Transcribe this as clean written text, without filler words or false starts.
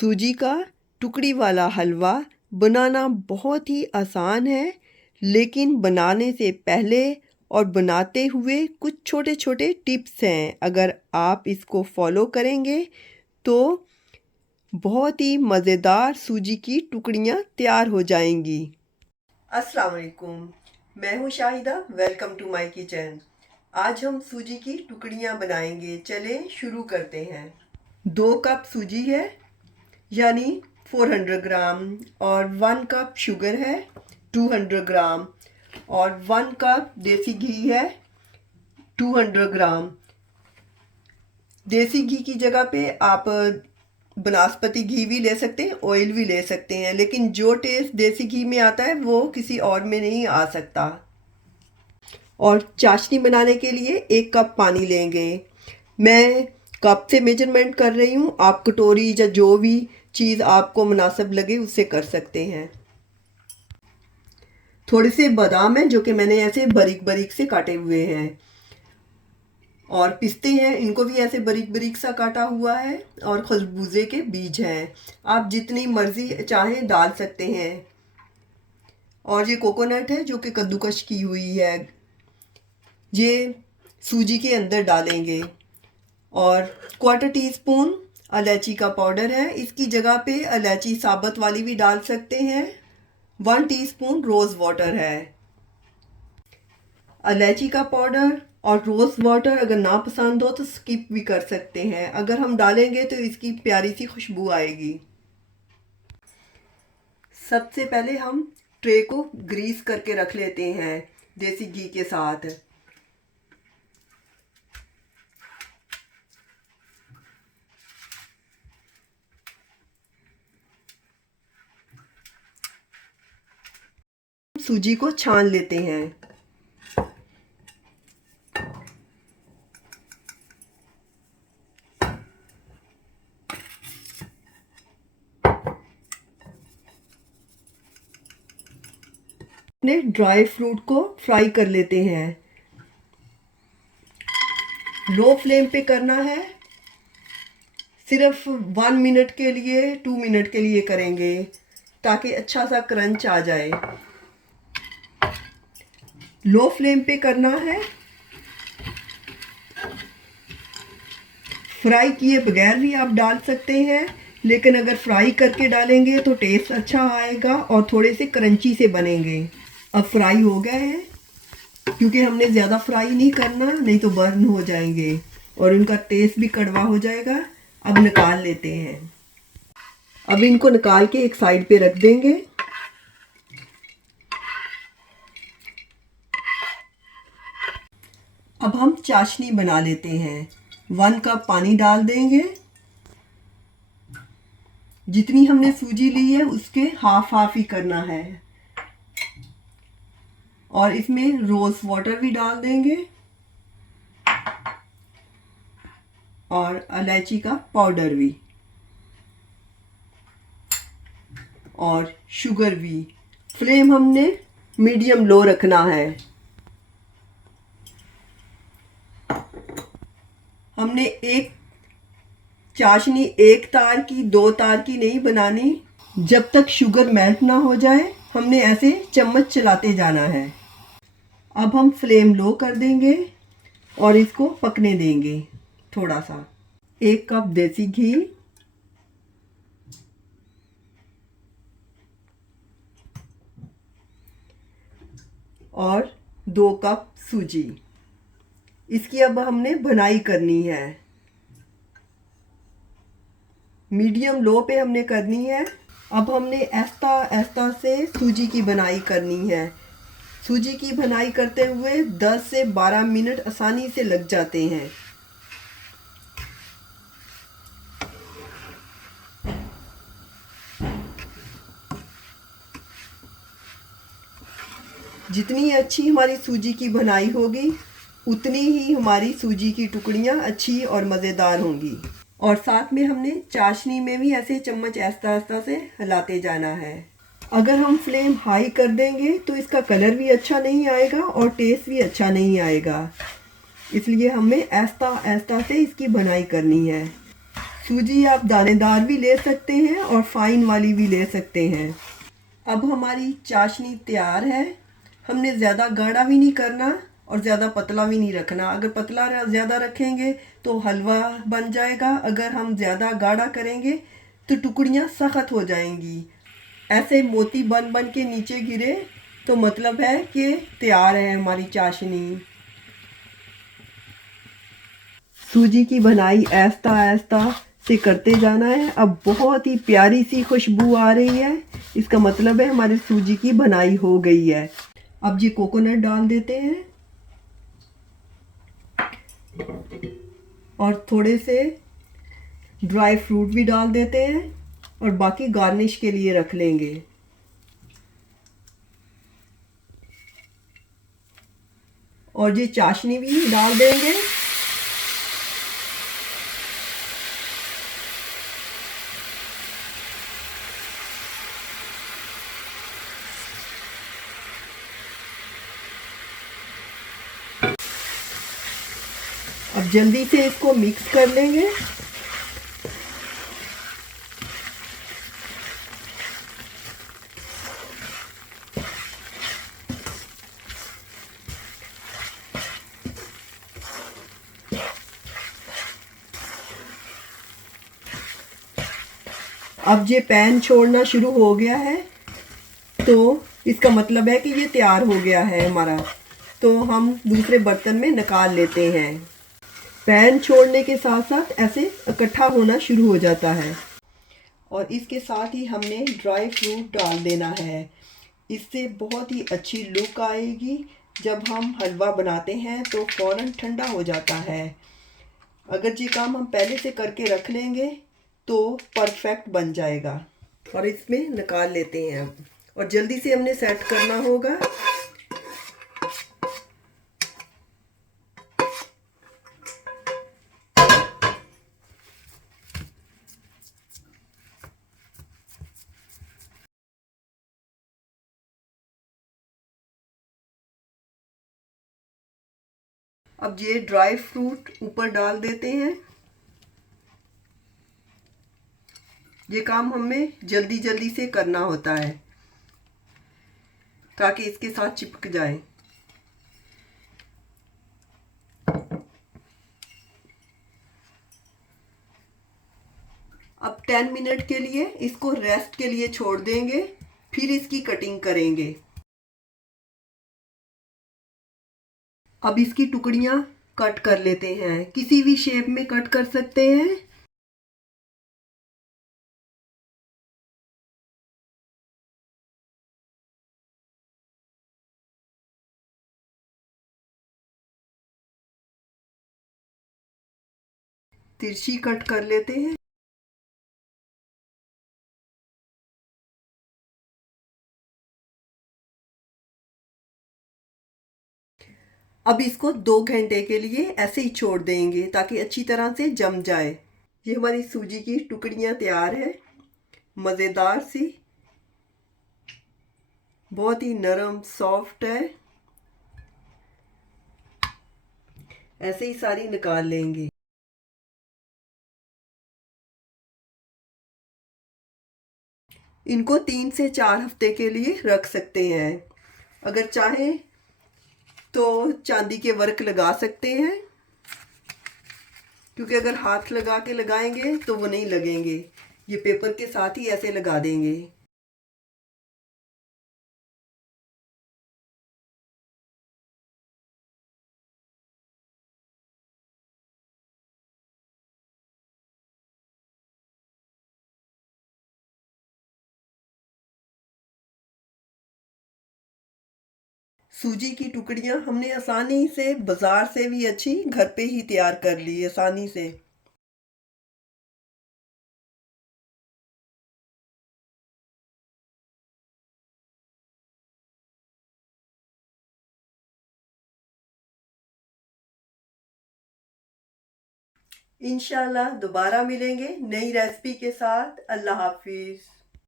सूजी का टुकड़ी वाला हलवा बनाना बहुत ही आसान है, लेकिन बनाने से पहले और बनाते हुए कुछ छोटे छोटे टिप्स हैं। अगर आप इसको फॉलो करेंगे तो बहुत ही मज़ेदार सूजी की टुकड़ियाँ तैयार हो जाएंगी। अस्सलाम वालेकुम, मैं हूँ Shahida. Welcome to my kitchen. आज हम सूजी की टुकड़ियाँ बनाएंगे। चलें शुरू करते हैं। 2 कप सूजी है यानी 400 ग्राम, और 1 कप शुगर है 200 ग्राम, और 1 कप देसी घी है 200 ग्राम। देसी घी की जगह पे आप बनास्पति घी भी ले सकते हैं, ऑयल भी ले सकते हैं, लेकिन जो टेस्ट देसी घी में आता है वो किसी और में नहीं आ सकता। और चाशनी बनाने के लिए 1 कप पानी लेंगे। मैं कप से मेजरमेंट कर रही हूँ, आप कटोरी या जो भी चीज़ आपको मुनासिब लगे उससे कर सकते हैं। थोड़े से बादाम हैं जो कि मैंने ऐसे बारीक बारीक से काटे हुए हैं, और पिस्ते हैं, इनको भी ऐसे बारीक बारीक सा काटा हुआ है, और खरबूजे के बीज हैं। आप जितनी मर्ज़ी चाहें डाल सकते हैं। और ये कोकोनट है जो कि कद्दूकश की हुई है, ये सूजी के अंदर डालेंगे। और 1/4 टीस्पून इलायची का पाउडर है, इसकी जगह पे इलायची साबुत वाली भी डाल सकते हैं। 1 टीस्पून रोज़ वाटर है। इलायची का पाउडर और रोज़ वाटर अगर ना पसंद हो तो स्किप भी कर सकते हैं। अगर हम डालेंगे तो इसकी प्यारी सी खुशबू आएगी। सबसे पहले हम ट्रे को ग्रीस करके रख लेते हैं देसी घी के साथ। सूजी को छान लेते हैं। अपने ड्राई फ्रूट को फ्राई कर लेते हैं। लो फ्लेम पे करना है, सिर्फ 1 मिनट के लिए, 2 मिनट के लिए करेंगे ताकि अच्छा सा क्रंच आ जाए। लो फ्लेम पे करना है। फ्राई किए बगैर भी आप डाल सकते हैं, लेकिन अगर फ्राई करके डालेंगे तो टेस्ट अच्छा आएगा और थोड़े से क्रंची से बनेंगे। अब फ्राई हो गए हैं, क्योंकि हमने ज़्यादा फ्राई नहीं करना, नहीं तो बर्न हो जाएंगे और उनका टेस्ट भी कड़वा हो जाएगा। अब निकाल लेते हैं। अब इनको निकाल के एक साइड पे रख देंगे। अब हम चाशनी बना लेते हैं। 1 कप पानी डाल देंगे। जितनी हमने सूजी ली है उसके हाफ हाफ ही करना है, और इसमें रोज़ वाटर भी डाल देंगे और इलायची का पाउडर भी, और शुगर भी। फ्लेम हमने मीडियम लो रखना है। हमने एक चाशनी 1 तार की, 2 तार की नहीं बनानी। जब तक शुगर मेल्ट ना हो जाए हमने ऐसे चम्मच चलाते जाना है। अब हम फ्लेम लो कर देंगे और इसको पकने देंगे थोड़ा सा। 1 कप देसी घी, और 2 कप सूजी। इसकी अब हमने भुनाई करनी है। मीडियम लो पे हमने करनी है। अब हमने ऐसा ऐसा से सूजी की भुनाई करनी है। सूजी की भुनाई करते हुए 10 से 12 मिनट आसानी से लग जाते हैं। जितनी अच्छी हमारी सूजी की भुनाई होगी उतनी ही हमारी सूजी की टुकड़ियाँ अच्छी और मज़ेदार होंगी। और साथ में हमने चाशनी में भी ऐसे चम्मच ऐसा ऐसा से हिलाते जाना है। अगर हम फ्लेम हाई कर देंगे तो इसका कलर भी अच्छा नहीं आएगा और टेस्ट भी अच्छा नहीं आएगा, इसलिए हमें ऐसा ऐसा से इसकी भुनाई करनी है। सूजी आप दानेदार भी ले सकते हैं और फाइन वाली भी ले सकते हैं। अब हमारी चाशनी तैयार है। हमने ज़्यादा गाढ़ा भी नहीं करना और ज़्यादा पतला भी नहीं रखना। अगर पतला ज़्यादा रखेंगे तो हलवा बन जाएगा, अगर हम ज़्यादा गाढ़ा करेंगे तो टुकड़ियाँ सख्त हो जाएंगी। ऐसे मोती बन बन के नीचे गिरे तो मतलब है कि तैयार है हमारी चाशनी। सूजी की बनाई आहिस्ता आहिस्ता से करते जाना है। अब बहुत ही प्यारी सी खुशबू आ रही है, इसका मतलब है हमारी सूजी की बनाई हो गई है। अब ये कोकोनट डाल देते हैं और थोड़े से ड्राई फ्रूट भी डाल देते हैं और बाकी गार्निश के लिए रख लेंगे। और ये चाशनी भी डाल देंगे। अब जल्दी से इसको मिक्स कर लेंगे। अब ये पैन छोड़ना शुरू हो गया है तो इसका मतलब है कि ये तैयार हो गया है हमारा। तो हम दूसरे बर्तन में निकाल लेते हैं। पैन छोड़ने के साथ साथ ऐसे इकट्ठा होना शुरू हो जाता है और इसके साथ ही हमने ड्राई फ्रूट डाल देना है। इससे बहुत ही अच्छी लुक आएगी। जब हम हलवा बनाते हैं तो फ़ौरन ठंडा हो जाता है। अगर ये काम हम पहले से करके रख लेंगे तो परफेक्ट बन जाएगा। और इसमें निकाल लेते हैं अब, और जल्दी से हमने सेट करना होगा। अब ये ड्राई फ्रूट ऊपर डाल देते हैं। ये काम हमें जल्दी जल्दी से करना होता है ताकि इसके साथ चिपक जाए। अब 10 मिनट के लिए इसको रेस्ट के लिए छोड़ देंगे, फिर इसकी कटिंग करेंगे। अब इसकी टुकड़ियाँ कट कर लेते हैं, किसी भी शेप में कट कर सकते हैं। तिरछी कट कर लेते हैं। अब इसको 2 घंटे के लिए ऐसे ही छोड़ देंगे ताकि अच्छी तरह से जम जाए। ये हमारी सूजी की टुकड़ियाँ तैयार है, मज़ेदार सी, बहुत ही नरम सॉफ्ट है। ऐसे ही सारी निकाल लेंगे। इनको 3 से 4 हफ्ते के लिए रख सकते हैं। अगर चाहें तो चांदी के वर्क लगा सकते हैं, क्योंकि अगर हाथ लगा के लगाएंगे तो वो नहीं लगेंगे। ये पेपर के साथ ही ऐसे लगा देंगे। सूजी की टुकड़ियाँ हमने आसानी से बाज़ार से भी अच्छी घर पे ही तैयार कर ली आसानी से। इंशाल्लाह दोबारा मिलेंगे नई रेसिपी के साथ। अल्लाह हाफिज़।